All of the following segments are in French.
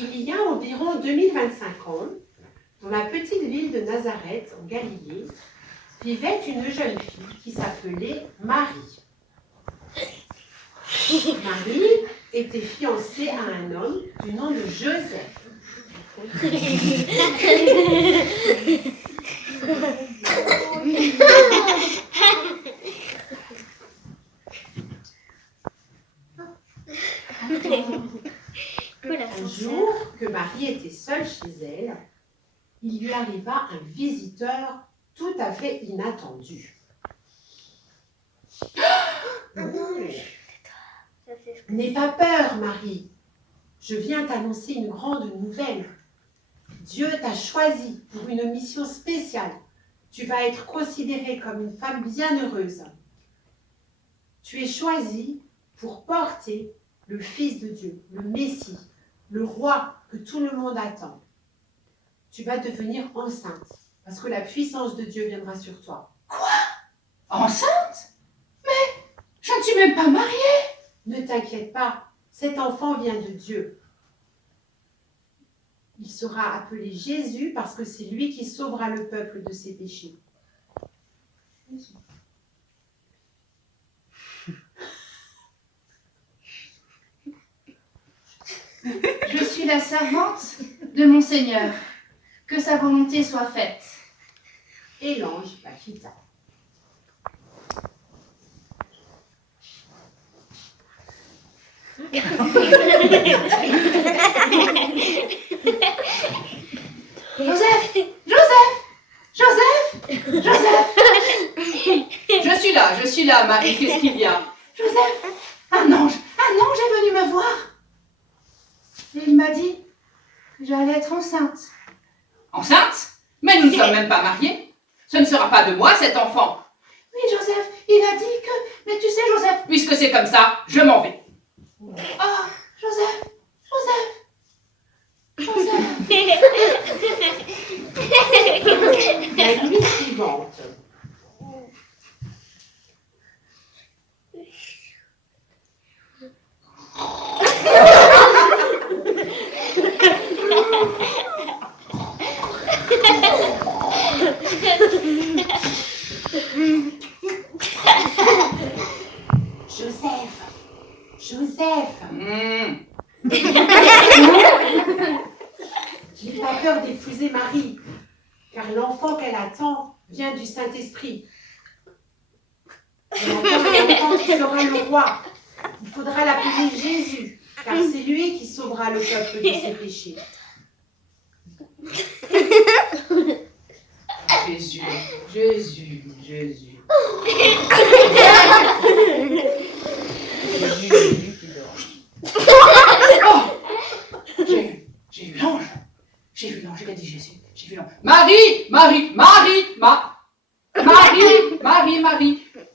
Il y a environ 2025 ans, dans la petite ville de Nazareth, en Galilée, vivait une jeune fille qui s'appelait Marie. Marie était fiancée à un homme du nom de Joseph. Un jour que Marie était seule chez elle, il lui arriva un visiteur tout à fait inattendu. N'aie pas peur, Marie. Je viens t'annoncer une grande nouvelle. Dieu t'a choisie pour une mission spéciale. Tu vas être considérée comme une femme bienheureuse. Tu es choisie pour porter le Fils de Dieu, le Messie, le roi que tout le monde attend. Tu vas devenir enceinte parce que la puissance de Dieu viendra sur toi. Quoi? Enceinte? Mais je ne suis même pas mariée. Ne t'inquiète pas, cet enfant vient de Dieu. Il sera appelé Jésus parce que c'est lui qui sauvera le peuple de ses péchés. Je suis la servante de mon Seigneur. Que sa volonté soit faite. Et l'ange la quitta. Joseph! Joseph! Joseph! Joseph! Je suis là, Marie, qu'est-ce qu'il y a? Joseph! Un ange est venu me voir. Et il m'a dit que j'allais être enceinte. Enceinte? Mais nous ne sommes même pas mariés. Ce ne sera pas de moi, cet enfant. Oui, Joseph, il a dit que... Mais tu sais, Joseph... Puisque c'est comme ça, je m'en vais. Oh, Joseph! Joseph! La nuit suivante, Joseph, n'aie pas peur d'épouser Marie, car l'enfant qu'elle attend vient du Saint-Esprit. L'enfant qui sera le roi, il faudra l'appeler Jésus, car c'est lui qui sauvera le peuple de ses péchés. Jésus, Jésus, Jésus. Oh, j'ai vu l'ange. J'ai vu l'ange, il a dit Jésus. J'ai vu l'ange. Marie.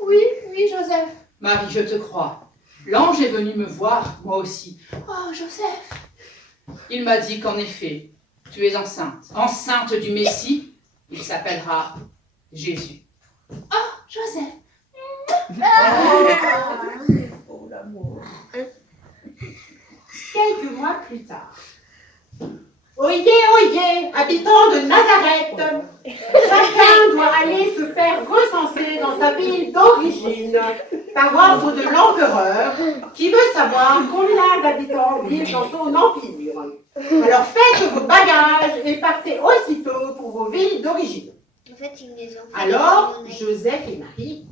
Oui, Joseph. Marie, je te crois. L'ange est venu me voir, moi aussi. Oh, Joseph. Il m'a dit qu'en effet, tu es enceinte. Enceinte du Messie, il s'appellera Jésus. Oh, Joseph. Oh, l'amour. Quelques mois plus tard. Oyez, habitants de Nazareth, chacun doit aller se faire recenser dans sa ville d'origine par ordre de l'empereur qui veut savoir combien d'habitants vivent dans son empire. Alors faites vos bagages et partez aussitôt pour vos villes d'origine. En fait, ils les ont fait. Alors, Joseph et Marie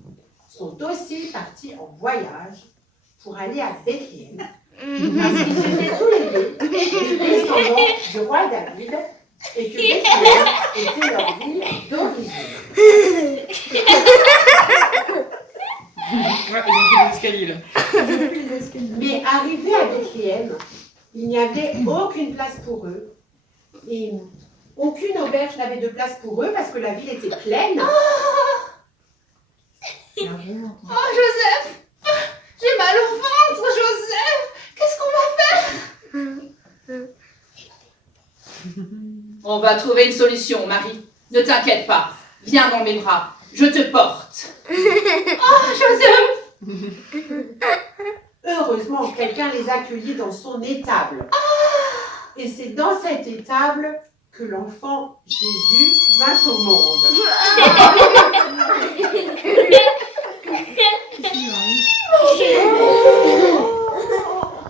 sont aussi partis en voyage pour aller à Bethléem. Parce qu'ils étaient tous les deux des descendants du roi David et que Bethléem était leur ville d'origine. Ouais, ils ont pris les escaliers là. Mais arrivés à Bethléem, il n'y avait aucune place pour eux et aucune auberge n'avait de place pour eux parce que la ville était pleine. Oh, Joseph. J'ai mal au ventre, Joseph. Qu'est-ce qu'on va faire? On va trouver une solution, Marie. Ne t'inquiète pas. Viens dans mes bras. Je te porte. Oh, Joseph. Heureusement, quelqu'un les accueillit dans son étable. Et c'est dans cette étable que l'enfant Jésus vint au monde.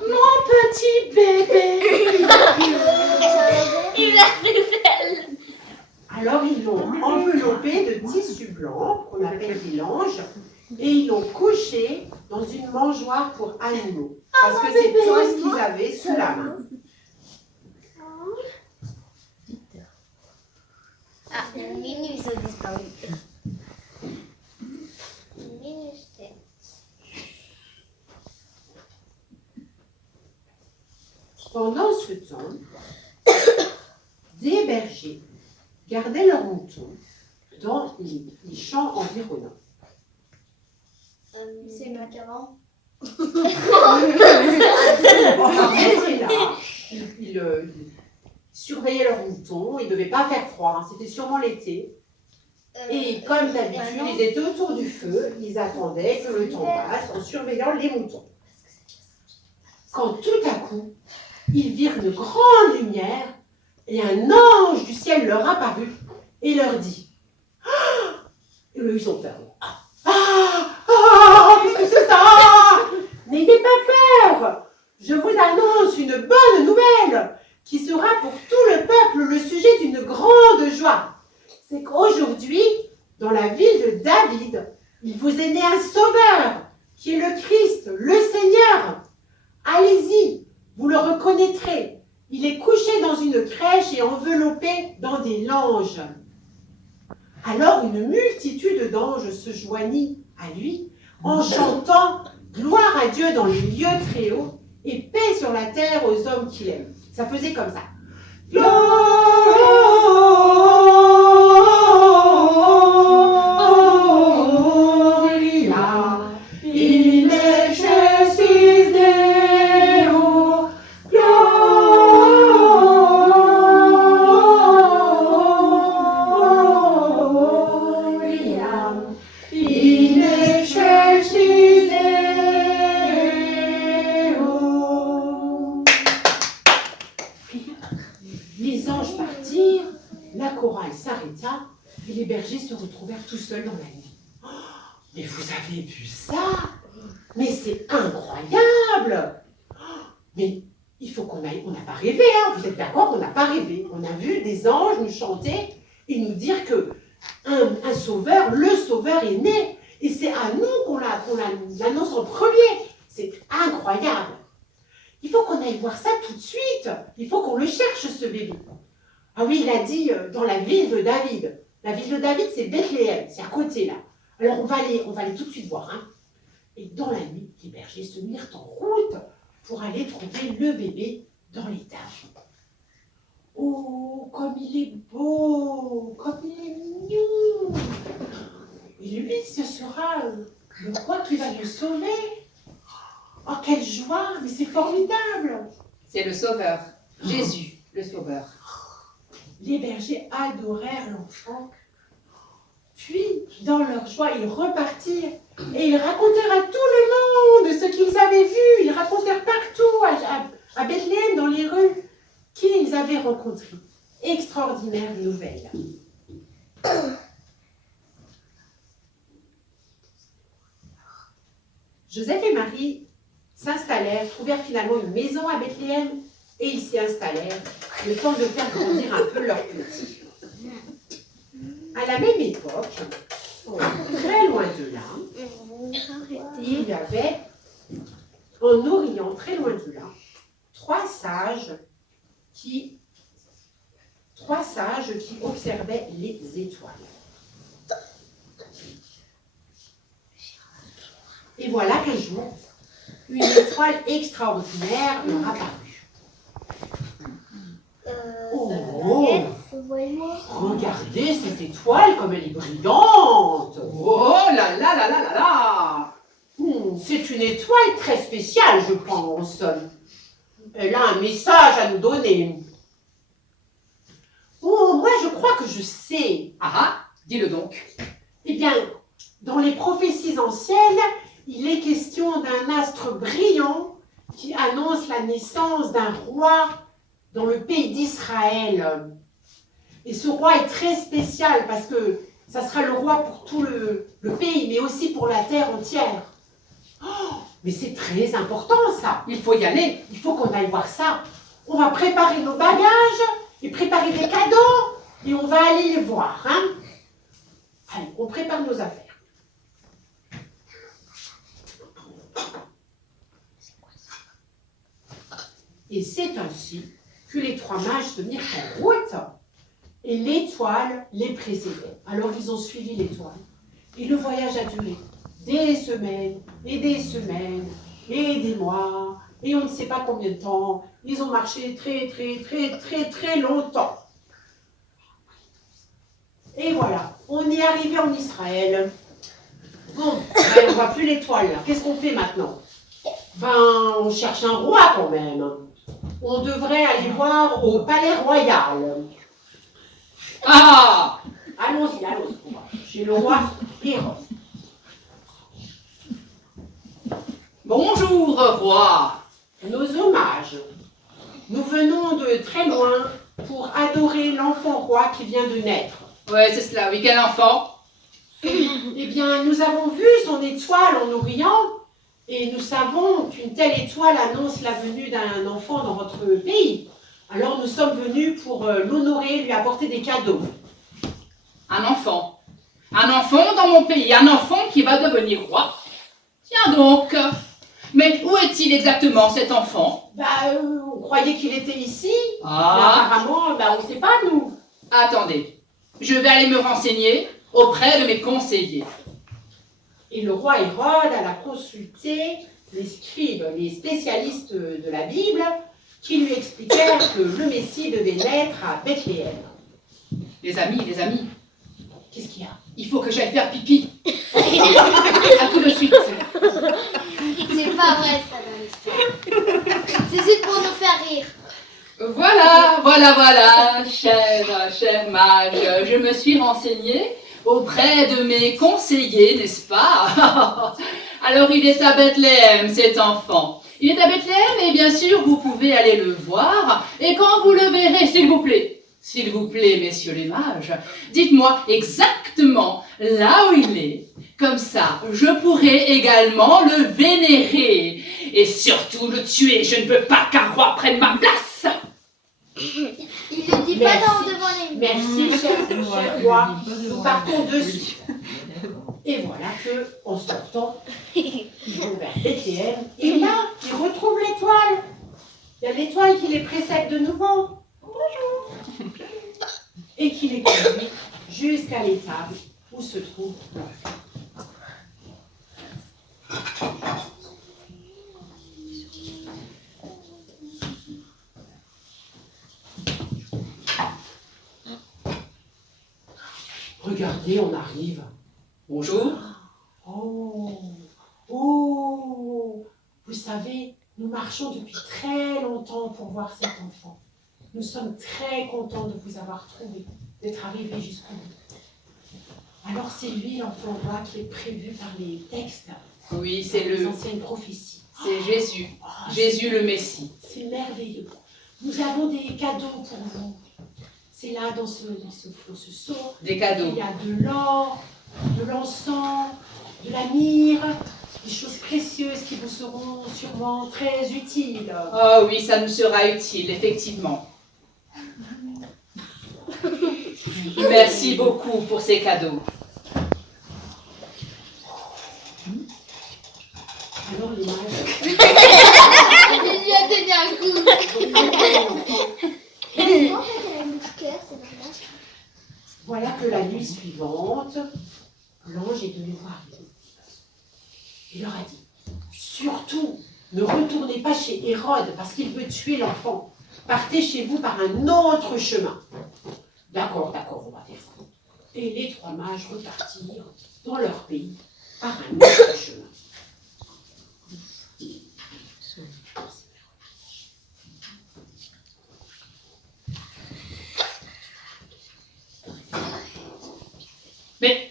Mon petit bébé. Il a fait elle. Alors ils l'ont enveloppé de tissu blanc, qu'on appelle des langes, et ils l'ont couché dans une mangeoire pour animaux. Parce que c'est tout ce qu'ils avaient sous la main. Ah, Minu, ils ont disparu. Minu, c'était. Pendant ce temps, des bergers gardaient leurs moutons dans les champs environnants. C'est macaron. Ils surveillaient leurs moutons, ils ne devaient pas faire froid, hein, c'était sûrement l'été. Et comme d'habitude, ils étaient autour du feu, ils attendaient que le temps passe en surveillant les moutons. Quand tout à coup, ils virent une grande lumière et un ange du ciel leur apparut et leur dit « Ah !» Et eux, ils ont peur. « Ah, qu'est-ce que c'est ça? N'ayez pas peur! Je vous annonce une bonne nouvelle qui sera pour tout le peuple le sujet d'une grande joie. C'est qu'aujourd'hui, dans la ville de David, il vous est né un sauveur qui est le Christ, le Seigneur. Allez-y, vous le reconnaîtrez. Il est couché dans une crèche et enveloppé dans des langes. » Alors une multitude d'anges se joignit à lui en chantant « Gloire à Dieu dans les lieux très hauts et paix sur la terre aux hommes qu'il aime. » Ça faisait comme ça. Gloria in excelsis Deo. Gloria in excelsis Deo. Les anges partirent, la chorale s'arrêta et les bergers se retrouvèrent tout seuls dans la nuit. Oh, mais vous avez vu ça? Mais c'est incroyable! Oh, mais il faut qu'on aille, on n'a pas rêvé, hein? Vous êtes d'accord? On n'a pas rêvé. On a vu des anges nous chanter et nous dire que un sauveur, le sauveur est né. Et c'est à nous qu'on l'annonce en premier. C'est incroyable. Il faut qu'on aille voir ça tout de suite. Il faut qu'on le cherche, ce bébé. Ah oui, il a dit dans la ville de David. La ville de David, c'est Bethléem, c'est à côté là. Alors on va aller tout de suite voir. Hein. Et dans la nuit, les bergers se mirent en route pour aller trouver le bébé dans l'étable. Oh, comme il est beau, comme il est mignon. Et lui, ce sera le roi qui va le sauver. Oh, quelle joie, mais c'est formidable. C'est le Sauveur, Jésus, le Sauveur. Les bergers adorèrent l'enfant. Puis, dans leur joie, ils repartirent et ils racontèrent à tout le monde ce qu'ils avaient vu. Ils racontèrent partout, à Bethléem, dans les rues, qui ils avaient rencontré. Extraordinaire nouvelle. Joseph et Marie s'installèrent, trouvèrent finalement une maison à Bethléem et ils s'y installèrent, le temps de faire grandir un peu leurs petits. À la même époque, très loin de là, il y avait, en Orient, très loin de là, trois sages qui observaient les étoiles. Et voilà qu'un jour, une étoile extraordinaire leur apparut. Oh, regardez cette étoile comme elle est brillante. Oh là là là là là là! C'est une étoile très spéciale, je pense. Elle a un message à nous donner. Oh, moi je crois que je sais. Ah, dis-le donc. Eh bien, dans les prophéties anciennes, il est question d'un astre brillant qui annonce la naissance d'un roi dans le pays d'Israël. Et ce roi est très spécial parce que ça sera le roi pour tout le pays, mais aussi pour la terre entière. Oh, mais c'est très important ça. Il faut y aller. Il faut qu'on aille voir ça. On va préparer nos bagages et préparer des cadeaux et on va aller les voir. Hein? Allez, on prépare nos affaires. Et c'est ainsi que les 3 mages se mirent en route et l'étoile les précédait. Alors ils ont suivi l'étoile. Et le voyage a duré des semaines et des semaines et des mois et on ne sait pas combien de temps. Ils ont marché très longtemps. Et voilà, on est arrivé en Israël. Bon, ben, on ne voit plus l'étoile là. Qu'est-ce qu'on fait maintenant? Ben, on cherche un roi quand même. On devrait aller voir au palais royal. Ah! Allons-y, chez le roi Hérode. Bonjour, roi. Nos hommages. Nous venons de très loin pour adorer l'enfant roi qui vient de naître. Ouais, c'est cela, oui, quel enfant? Eh bien, nous avons vu son étoile en nous riant et nous savons qu'une telle étoile annonce la venue d'un enfant dans votre pays. Alors nous sommes venus pour l'honorer, lui apporter des cadeaux. Un enfant. Un enfant dans mon pays, un enfant qui va devenir roi. Tiens donc. Mais où est-il exactement, cet enfant? On croyait qu'il était ici, mais Ah, apparemment, on ne sait pas, nous. attendez. Je vais aller me renseigner auprès de mes conseillers. Et le roi Hérode alla consulter les scribes, les spécialistes de la Bible, qui lui expliquèrent que le Messie devait naître à Bethléem. Les amis, Qu'est-ce qu'il y a? il faut que j'aille faire pipi. À tout de suite. C'est pas vrai ça dans l'histoire. C'est juste pour nous faire rire. Voilà, cher mage, je me suis renseignée auprès de mes conseillers, n'est-ce pas? Alors il est à Bethléem, cet enfant. Il est à Bethléem et bien sûr vous pouvez aller le voir. Et quand vous le verrez, s'il vous plaît, messieurs les mages, dites-moi exactement là où il est. Comme ça, je pourrai également le vénérer. Et surtout le tuer. Je ne veux pas qu'un roi prenne ma place. Il le dit pas devant les... Merci, cher roi. Nous partons de suite. Et voilà que, en sortant, ils vont vers Bethléem. Et là, ils retrouvent l'étoile. Il y a l'étoile qui les précède de nouveau. Bonjour. Et qui les conduit jusqu'à l'étable où se trouve l'enfant. Regardez, on arrive. Bonjour. Oh, vous savez, nous marchons depuis très longtemps pour voir cet enfant. Nous sommes très contents de vous avoir trouvé, d'être arrivés jusqu'au bout. Alors c'est lui l'enfant roi qui est prévu par les textes, Oui, c'est les anciennes prophéties. C'est Jésus. Oh, Jésus le Messie. c'est merveilleux. Nous avons des cadeaux pour vous. C'est là dans ce seau. Des cadeaux. Il y a de l'or, de l'encens, de la myrrhe, des choses précieuses qui vous seront sûrement très utiles. Oh oui, ça nous sera utile, effectivement. Merci beaucoup pour ces cadeaux. Alors les mages, Il lui a donné un coup. En fait, elle a une bouche claire, c'est normal. voilà que la nuit suivante, l'ange est venu voir. Il leur a dit, surtout, ne retournez pas chez Hérode parce qu'il veut tuer l'enfant. Partez chez vous par un autre chemin. D'accord, on va faire ça. Et les 3 mages repartirent dans leur pays par un autre chemin. Mais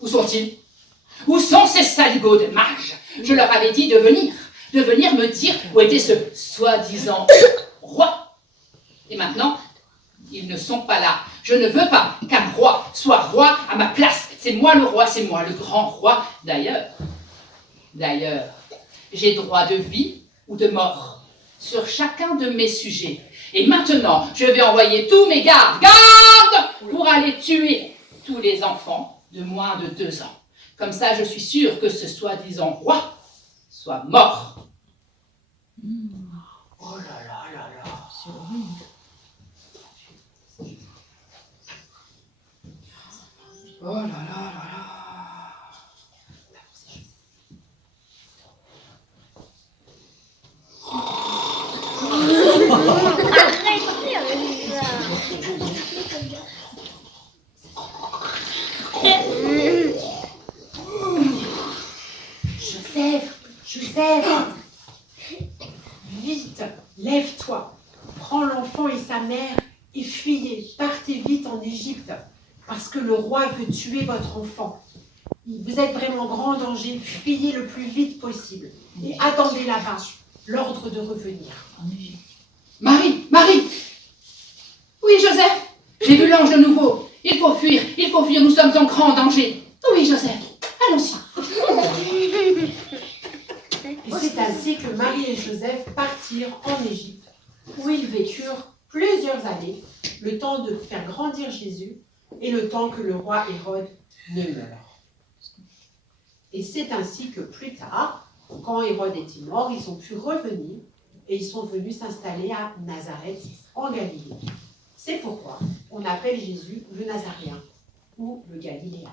où sont-ils? Où sont ces saligots de mages? Je leur avais dit de venir me dire où était ce soi-disant roi. maintenant, ils ne sont pas là. Je ne veux pas qu'un roi soit roi à ma place. C'est moi le roi, c'est moi le grand roi. D'ailleurs, j'ai droit de vie ou de mort sur chacun de mes sujets. Et maintenant, je vais envoyer tous mes gardes pour aller tuer tous les enfants de moins de 2 ans. Comme ça, je suis sûre que ce soi-disant roi soit mort. Oh là là là là. C'est horrible. Oh là là là là. Arrêtez avec ça. Joseph, vite, lève-toi, prends l'enfant et sa mère et fuyez, partez vite en Égypte, parce que le roi veut tuer votre enfant. Vous êtes vraiment en grand danger, fuyez le plus vite possible et attendez là-bas l'ordre de revenir. Marie! Oui, Joseph, j'ai vu l'ange de nouveau. Il faut fuir, nous sommes en grand danger. Oui, Joseph, allons-y. Et c'est ainsi que Marie et Joseph partirent en Égypte, où ils vécurent plusieurs années, le temps de faire grandir Jésus et le temps que le roi Hérode ne meure. Et c'est ainsi que plus tard, quand Hérode était mort, ils ont pu revenir et ils sont venus s'installer à Nazareth, en Galilée. C'est pourquoi on appelle Jésus le Nazaréen ou le Galiléen.